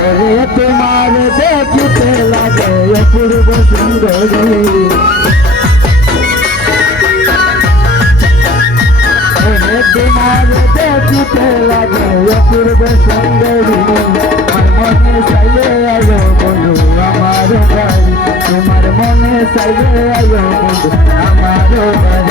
ওরে তোমার দেখিতে লাগে অপূর্ব সুন্দরী ওরে তোমার দেখিতে লাগে অপূর্ব সুন্দরী আমার মনে চাইলে আলো বন্ধু আমার বাড়ি তোমার মনে চাইলে আলো বন্ধু আমার বাড়ি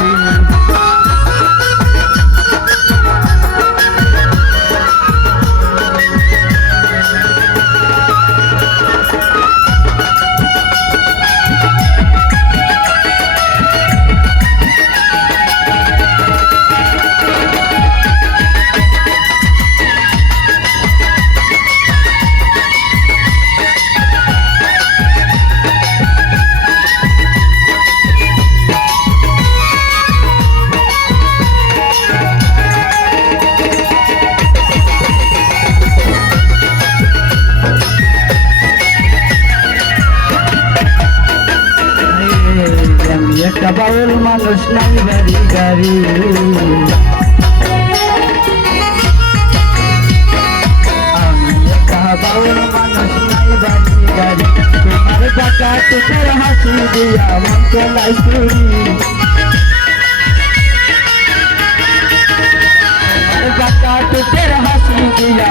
বাউল মানুষ নাই বাড়ি গাড়ি। বাউল মানুষ নাই বাড়ি গাড়ি। তোমার টাকা তোর হাসি দিয়া মন হাসি দিয়া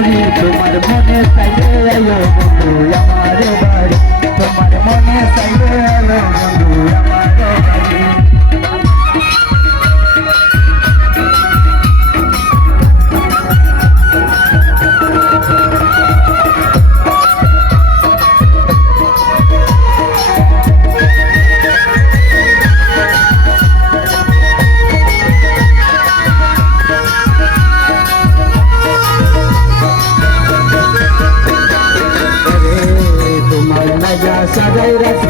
সাজাই রাখছি